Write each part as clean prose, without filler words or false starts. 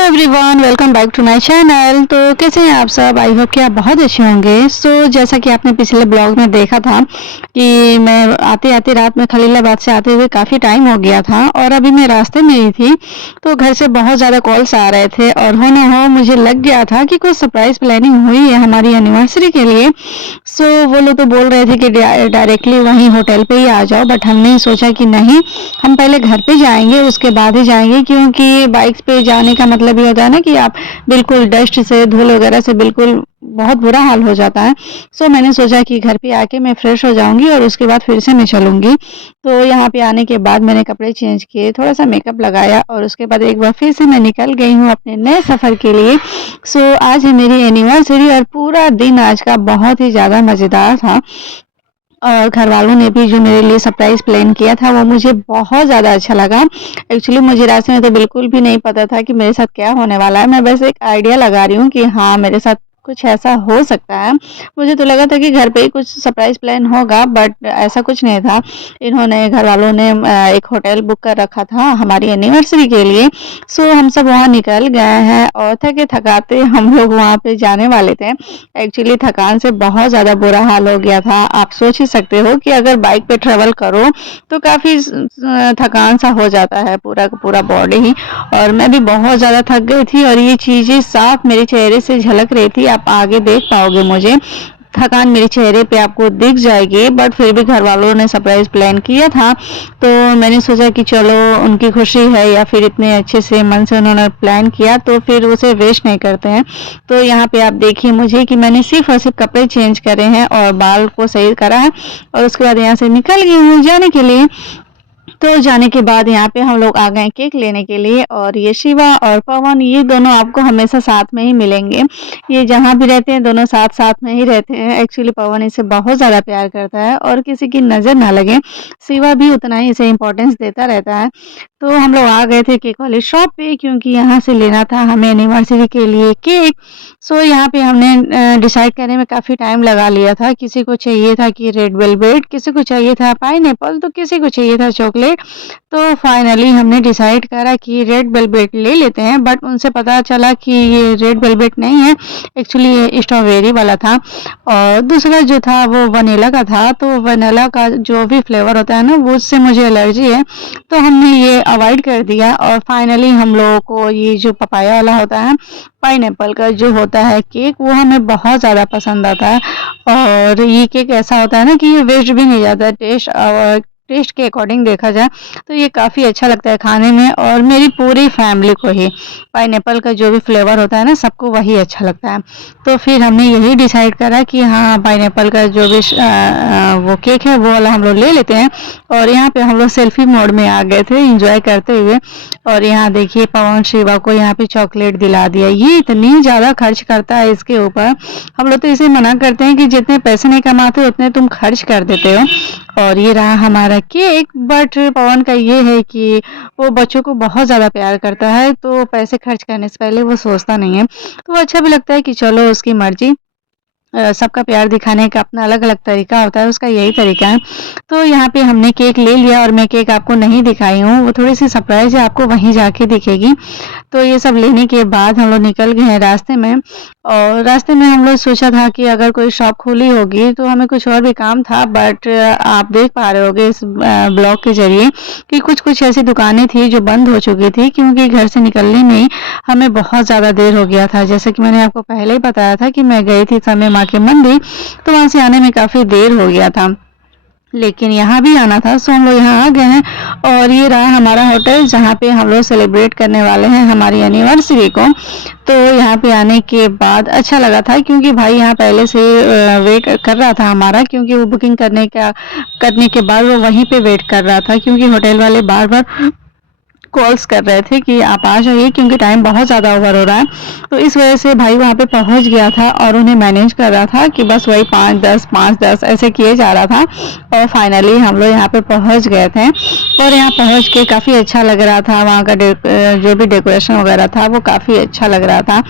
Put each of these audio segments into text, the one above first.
Everyone, welcome back to my channel. तो कैसे हैं आप सब? आई होप कि आप बहुत अच्छे होंगे। जैसा कि आपने पिछले ब्लॉग में देखा था कि मैं आते आते रात में खलीलाबाद से आते हुए काफ़ी टाइम हो गया था और अभी मैं रास्ते में ही थी। तो घर से बहुत ज़्यादा कॉल्स आ रहे थे और हो ना हो मुझे लग गया था कि कुछ सरप्राइज़ प्लानिंग हुई है हमारी एनिवर्सरी के लिए। वो लोग तो बोल रहे थे कि डायरेक्टली वहीं होटल पे ही आ जाओ, बट हमने सोचा कि नहीं, हम पहले घर पे जाएंगे उसके बाद ही जाएंगे, क्योंकि बाइक्स पे जाने का मतलब ये होता है ना कि आप बिल्कुल डस्ट से, धूल वगैरह से बिल्कुल बहुत बुरा हाल हो जाता है। मैंने सोचा कि घर पे आके मैं फ्रेश हो जाऊंगी और उसके बाद फिर से मैं चलूंगी। तो यहाँ पे आने के बाद मैंने कपड़े चेंज किए, थोड़ा सा मेकअप लगाया और उसके बाद एक बार फिर से मैं निकल गई हूँ अपने नए सफ़र के लिए। आज है मेरी एनिवर्सरी और पूरा दिन आज का बहुत ही ज़्यादा मज़ेदार था। और घर वालों ने भी जो मेरे लिए सरप्राइज़ प्लान किया था वो मुझे बहुत ज़्यादा अच्छा लगा। एक्चुअली मुझे रास्ते में तो बिल्कुल भी नहीं पता था कि मेरे साथ क्या होने वाला है। मैं बस एक आइडिया लगा रही हूँ कि हाँ, मेरे साथ कुछ ऐसा हो सकता है। मुझे तो लगा था कि घर पे ही कुछ सरप्राइज़ प्लान होगा, बट ऐसा कुछ नहीं था। इन्होंने, घर वालों ने एक होटल बुक कर रखा था हमारी एनिवर्सरी के लिए। हम सब वहाँ निकल गए हैं और थके-थकाते हम लोग वहाँ पे जाने वाले थे। एक्चुअली थकान से बहुत ज़्यादा बुरा हाल हो गया था। आप सोच ही सकते हो कि अगर बाइक पे ट्रैवल करो तो काफ़ी थकान सा हो जाता है पूरा का पूरा बॉडी ही। और मैं भी बहुत ज़्यादा थक गई थी और ये चीज़ें साफ मेरे चेहरे से झलक रही थी। आप आगे देख पाओगे, मुझे थकान मेरे चेहरे पे आपको दिख जाएगी, बट फिर भी घर वालों ने सरप्राइज़ प्लान किया था। तो मैंने सोचा कि चलो, उनकी खुशी है या फिर इतने अच्छे से मन से उन्होंने प्लान किया तो फिर उसे वेस्ट नहीं करते हैं। तो यहाँ पे आप देखिए मुझे कि मैंने सिर्फ और सिर्फ कपड़े चेंज करे हैं और बाल को सही करा है और उसके बाद यहाँ से निकल गई हूँ जाने के लिए। तो जाने के बाद यहाँ पे हम लोग आ गए केक लेने के लिए और ये शिवा और पवन, ये दोनों आपको हमेशा साथ में ही मिलेंगे। ये जहाँ भी रहते हैं दोनों साथ साथ में ही रहते हैं। एक्चुअली पवन इसे बहुत ज़्यादा प्यार करता है और किसी की नज़र ना लगे, शिवा भी उतना ही इसे इम्पोर्टेंस देता रहता है। तो हम लोग आ गए थे केक वाली शॉप पे, क्योंकि यहाँ से लेना था हमें एनिवर्सरी के लिए केक। यहाँ पे हमने डिसाइड करने में काफ़ी टाइम लगा लिया था। किसी को चाहिए था कि रेड वेलवेट, किसी को चाहिए था पाइनएप्पल, तो किसी को चाहिए था चॉकलेट। तो फाइनली हमने डिसाइड करा कि रेड वेलवेट ले लेते हैं, बट उनसे पता चला कि ये रेड वेलवेट नहीं है, एक्चुअली ये स्ट्रॉबेरी वाला था और दूसरा जो था वो वनीला का था। तो वनीला का जो भी फ्लेवर होता है ना, वो उससे मुझे एलर्जी है, तो हमने ये अवॉइड कर दिया। और फाइनली हम लोगों को ये जो पपाया वाला होता है, पाइनएप्पल का जो होता है केक, वो हमें बहुत ज़्यादा पसंद आता है। और ये केक ऐसा होता है ना कि ये वेस्ट भी नहीं जाता, टेस्ट के अकॉर्डिंग देखा जाए तो ये काफ़ी अच्छा लगता है खाने में। और मेरी पूरी फैमिली को ही पाइनएप्पल का जो भी फ्लेवर होता है ना, सबको वही अच्छा लगता है। तो फिर हमने यही डिसाइड करा कि हाँ, पाइनएप्पल का जो भी वो केक है वो वाला हम लोग ले लेते हैं। और यहाँ पे हम लोग सेल्फी मोड में आ गए थे एंजॉय करते हुए। और यहाँ देखिए पवन शिवा को यहाँ पे चॉकलेट दिला दिया। ये इतनी ज़्यादा खर्च करता है इसके ऊपर। हम लोग तो इसे मना करते हैं कि जितने पैसे नहीं कमाते उतने तुम खर्च कर देते हो। और ये रहा हमारा केक। बट पवन का ये है कि वो बच्चों को बहुत ज़्यादा प्यार करता है, तो पैसे खर्च करने से पहले वो सोचता नहीं है। तो अच्छा भी लगता है कि चलो, उसकी मर्जी। सबका प्यार दिखाने का अपना अलग अलग तरीका होता है, उसका यही तरीका है। तो यहाँ पे हमने केक ले लिया और मैं केक आपको नहीं दिखाई हूँ, वो थोड़ी सी सरप्राइज है, आपको वहीं जाके दिखेगी। तो ये सब लेने के बाद हम लोग निकल गए हैं रास्ते में। और रास्ते में हम लोग सोचा था कि अगर कोई शॉप खुली होगी, तो हमें कुछ और भी काम था, बट आप देख पा रहे होगे इस ब्लॉग के जरिए कि कुछ कुछ ऐसी दुकानें थी जो बंद हो चुकी थी, क्योंकि घर से निकलने में ही हमें बहुत ज़्यादा देर हो गया था। जैसे कि मैंने आपको पहले ही बताया था कि मैं गई थी समय माँ के मंदिर, तो वहाँ से आने में काफ़ी देर हो गया था, लेकिन यहाँ भी आना था। हम लोग यहाँ आ गए हैं और ये रहा हमारा होटल, जहाँ पे हम लोग सेलिब्रेट करने वाले हैं हमारी एनिवर्सरी को। तो यहाँ पे आने के बाद अच्छा लगा था, क्योंकि भाई यहाँ पहले से वेट कर रहा था हमारा, क्योंकि वो बुकिंग करने के बाद वो वहीं पे वेट कर रहा था, क्योंकि होटल वाले बार बार कॉल्स कर रहे थे कि आप आ जाइए, क्योंकि टाइम बहुत ज़्यादा ओवर हो रहा है। तो इस वजह से भाई वहाँ पे पहुँच गया था और उन्हें मैनेज कर रहा था कि बस वही 5-10 ऐसे किए जा रहा था। और फाइनली हम लोग यहाँ पे पहुँच गए थे और यहाँ पहुँच के काफ़ी अच्छा लग रहा था। वहाँ का जो भी डेकोरेशन वगैरह था वो काफ़ी अच्छा लग रहा था।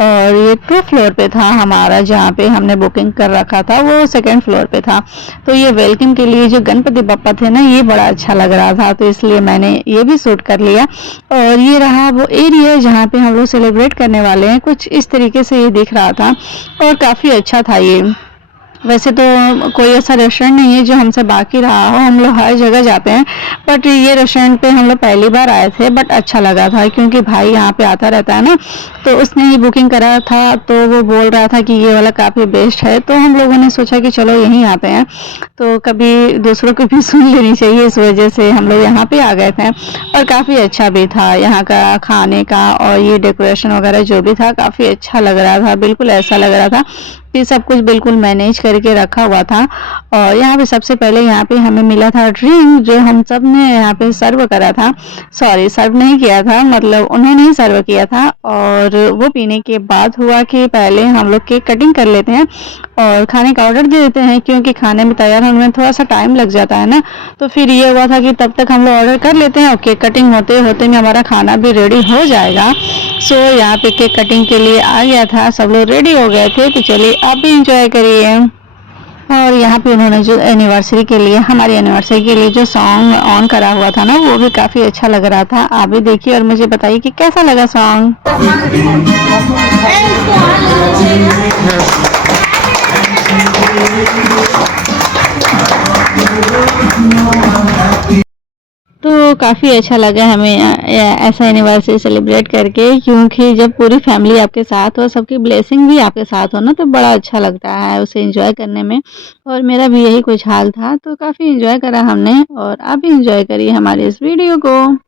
और ये 2 फ्लोर पे था हमारा, जहाँ पे हमने बुकिंग कर रखा था वो 2nd फ्लोर पे था। तो ये वेलकम के लिए जो गणपति बप्पा थे ना, ये बड़ा अच्छा लग रहा था, तो इसलिए मैंने ये भी शूट कर लिया। और ये रहा वो एरिया जहाँ पे हम लोग सेलिब्रेट करने वाले हैं, कुछ इस तरीके से ये दिख रहा था और काफ़ी अच्छा था ये। वैसे तो कोई ऐसा रेस्टोरेंट नहीं है जो हमसे बाकी रहा हो, हम लोग हर जगह जाते हैं, बट ये रेस्टोरेंट पे हम लोग पहली बार आए थे, बट अच्छा लगा था क्योंकि भाई यहाँ पे आता रहता है ना, तो उसने ही बुकिंग करा था, तो वो बोल रहा था कि ये वाला काफ़ी बेस्ट है, तो हम लोगों ने सोचा कि चलो यहीं आते हैं, तो कभी दूसरों को भी सुन लेनी चाहिए, इस वजह से हम लोग यहाँ पे आ गए थे। और काफ़ी अच्छा भी था यहाँ का खाने का, और ये डेकोरेशन वगैरह जो भी था काफ़ी अच्छा लग रहा था, बिल्कुल ऐसा लग रहा था कि सब कुछ बिल्कुल मैनेज करके रखा हुआ था। और यहाँ पे सबसे पहले यहाँ पे हमें मिला था ड्रिंक, जो हम सब ने यहाँ पे सर्व करा था, सॉरी सर्व नहीं किया था, मतलब उन्होंने ही सर्व किया था। और वो पीने के बाद हुआ कि पहले हम लोग केक कटिंग कर लेते हैं और खाने का ऑर्डर दे देते हैं, क्योंकि खाने में तैयार होने में थोड़ा सा टाइम लग जाता है ना, तो फिर ये हुआ था कि तब तक हम लोग ऑर्डर कर लेते हैं और केक कटिंग होते होते में हमारा खाना भी रेडी हो जाएगा। सो यहाँ पे केक कटिंग के लिए आ गया था, सब लोग रेडी हो गए थे, तो चलिए आप भी इंजॉय करिए। और यहाँ पे उन्होंने जो एनिवर्सरी के लिए, हमारी एनिवर्सरी के लिए जो सॉन्ग ऑन करा हुआ था ना, वो भी काफ़ी अच्छा लग रहा था। आप भी देखिए और मुझे बताइए कि कैसा लगा सॉन्ग। तो काफ़ी अच्छा लगा हमें ऐसा एनिवर्सरी सेलिब्रेट करके, क्योंकि जब पूरी फैमिली आपके साथ हो, सबकी ब्लेसिंग भी आपके साथ हो ना, तो बड़ा अच्छा लगता है उसे एंजॉय करने में। और मेरा भी यही कुछ हाल था, तो काफ़ी एंजॉय करा हमने, और आप भी एंजॉय करिए हमारे इस वीडियो को।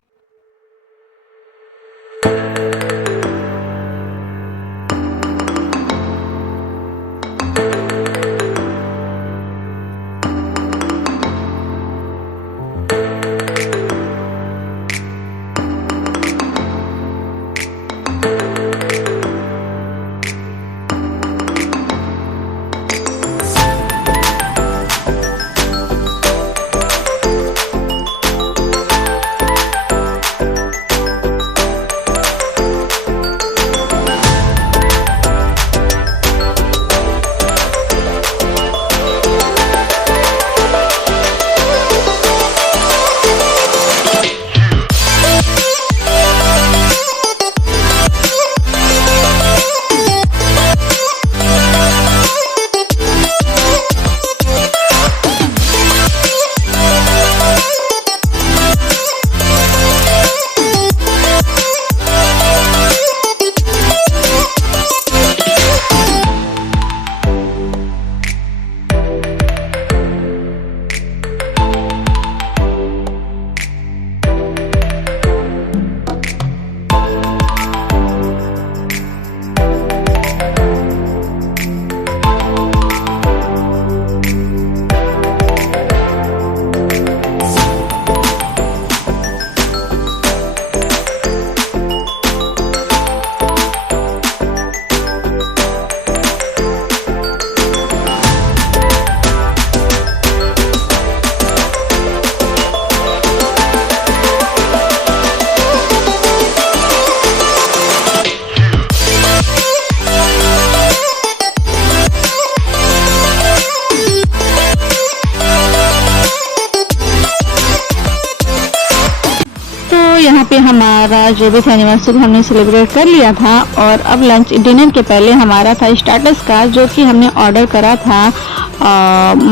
यहाँ पे हमारा जो भी था एनिवर्सरी हमने सेलिब्रेट कर लिया था। और अब लंच डिनर के पहले हमारा था स्टार्टर्स का, जो कि हमने ऑर्डर करा था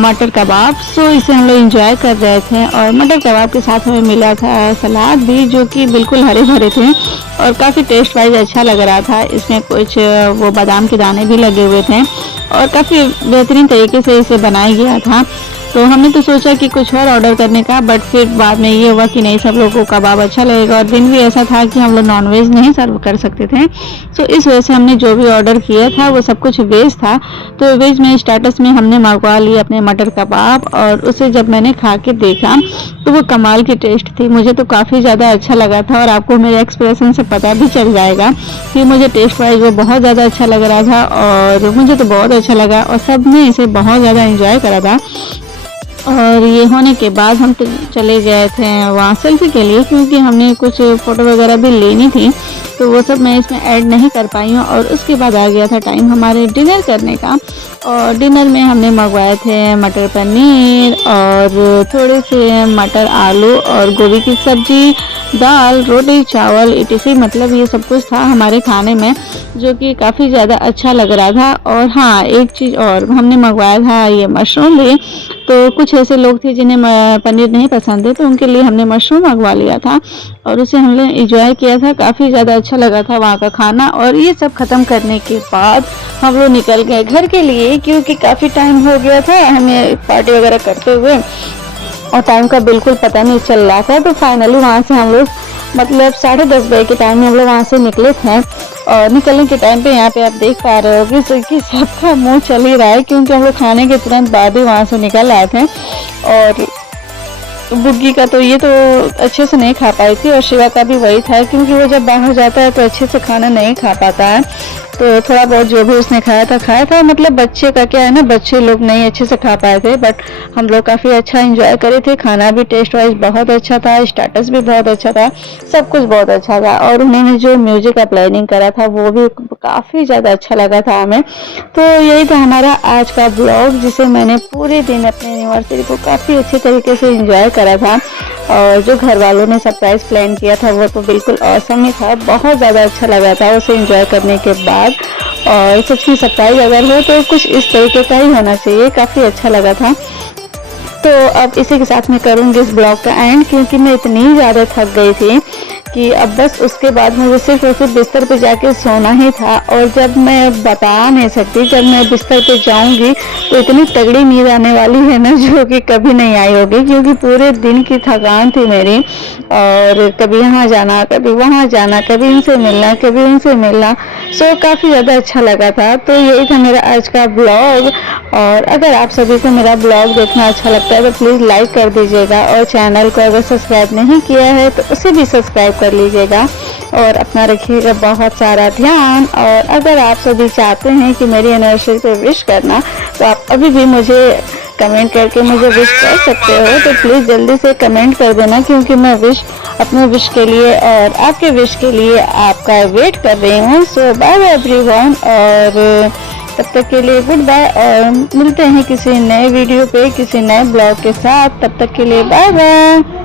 मटर कबाब। सो इसे हम लोग इंजॉय कर रहे थे, और मटर कबाब के साथ हमें मिला था सलाद भी, जो कि बिल्कुल हरे भरे थे और काफ़ी टेस्ट वाइज अच्छा लग रहा था। इसमें कुछ वो बादाम के दाने भी लगे हुए थे और काफ़ी बेहतरीन तरीके से इसे बनाया गया था। तो हमने तो सोचा कि कुछ और ऑर्डर करने का, बट फिर बाद में ये हुआ कि नहीं, सब लोगों को कबाब अच्छा लगेगा, और दिन भी ऐसा था कि हम लोग नॉनवेज नहीं सर्व कर सकते थे। सो इस वजह से हमने जो भी ऑर्डर किया था वो सब कुछ वेज था। तो वेज में स्टार्टर्स में हमने मंगवा लिए अपने मटर कबाब, और उसे जब मैंने खा के देखा तो वो कमाल की टेस्ट थी। मुझे तो काफ़ी ज़्यादा अच्छा लगा था, और आपको मेरे एक्सप्रेशन से पता भी चल जाएगा कि मुझे टेस्ट वाइज वो बहुत ज़्यादा अच्छा लग रहा था, और मुझे तो बहुत अच्छा लगा, और सब ने इसे बहुत ज़्यादा इंजॉय करा था। और ये होने के बाद हम चले गए थे वहाँ सेल्फी के लिए, क्योंकि हमने कुछ फ़ोटो वगैरह भी लेनी थी। तो वो सब मैं इसमें ऐड नहीं कर पाई हूँ। और उसके बाद आ गया था टाइम हमारे डिनर करने का। और डिनर में हमने मंगवाए थे मटर पनीर और थोड़े से मटर आलू और गोभी की सब्जी, दाल, रोटी, चावल etc, मतलब ये सब कुछ था हमारे खाने में, जो कि काफ़ी ज़्यादा अच्छा लग रहा था। और हाँ, एक चीज़ और हमने मंगवाया था ये मशरूम भी। तो कुछ ऐसे लोग थे जिन्हें पनीर नहीं पसंद है, तो उनके लिए हमने मशरूम मंगवा लिया था और उसे हमने एंजॉय किया था। काफ़ी ज़्यादा अच्छा लगा था वहाँ का खाना। और ये सब ख़त्म करने के बाद हम लोग निकल गए घर के लिए, क्योंकि काफ़ी टाइम हो गया था हमें पार्टी वगैरह करते हुए और टाइम का बिल्कुल पता नहीं चल रहा था। तो फाइनली वहाँ से हम लोग मतलब 10:30 बजे के टाइम में हम लोग वहाँ से निकले थे। और निकलने के टाइम पे यहाँ पे आप देख पा रहे हो कि सबका मुंह चल ही रहा है, क्योंकि हम लोग खाने के तुरंत बाद ही वहाँ से निकल आए थे। और बुग्गी का तो ये तो अच्छे से नहीं खा पाई थी और शिवा का भी वही था, क्योंकि वो जब बाहर जाता है तो अच्छे से खाना नहीं खा पाता है। तो थोड़ा बहुत जो भी उसने खाया था, मतलब बच्चे का क्या है ना, बच्चे लोग नहीं अच्छे से खा पाए थे, बट हम लोग काफ़ी अच्छा एंजॉय करे थे। खाना भी टेस्ट वाइज बहुत अच्छा था, स्टार्टर्स भी बहुत अच्छा था, सब कुछ बहुत अच्छा था। और उन्होंने जो म्यूजिक का प्लानिंग करा था वो भी काफ़ी ज़्यादा अच्छा लगा था हमें। तो यही था हमारा आज का ब्लॉग, जिसे मैंने पूरे दिन अपने एनिवर्सरी को काफ़ी अच्छे तरीके से एंजॉय करा था। और जो घर वालों ने सरप्राइज प्लान किया था वो तो बिल्कुल ऑसम ही था, बहुत ज़्यादा अच्छा लगा था उसे एंजॉय करने के बाद। और सच में सरप्राइज अगर हो तो कुछ इस तरीके का ही होना चाहिए, काफ़ी अच्छा लगा था। तो अब इसी के साथ मैं करूँगी इस ब्लॉग का एंड, क्योंकि मैं इतनी ज़्यादा थक गई थी कि अब बस उसके बाद मुझे सिर्फ और सिर्फ बिस्तर पे जाके सोना ही था। और जब मैं बता नहीं सकती, जब मैं बिस्तर पे जाऊंगी तो इतनी तगड़ी नींद आने वाली है ना, जो कि कभी नहीं आई होगी, क्योंकि पूरे दिन की थकान थी मेरी। और कभी यहाँ जाना, कभी वहाँ जाना, कभी इनसे मिलना, कभी उनसे मिलना। सो काफ़ी ज़्यादा अच्छा लगा था। तो यही था मेरा आज का ब्लॉग। और अगर आप सभी को मेरा ब्लॉग देखना अच्छा लगता है तो प्लीज़ लाइक कर दीजिएगा, और चैनल को अगर सब्सक्राइब नहीं किया है तो उसे भी सब्सक्राइब कर लीजिएगा। और अपना रखिएगा बहुत सारा ध्यान। और अगर आप सभी चाहते हैं कि मेरी एनिवर्सरी पे विश करना, तो आप अभी भी मुझे कमेंट करके मुझे विश कर सकते हो। तो प्लीज़ जल्दी से कमेंट कर देना, क्योंकि मैं अपने विश के लिए और आपके विश के लिए आपका वेट कर रही हूँ। सो बाय बाय एवरीवन, और तब तक के लिए गुड बाय। और मिलते हैं किसी नए वीडियो पे, किसी नए ब्लॉग के साथ। तब तक के लिए बाय बाय।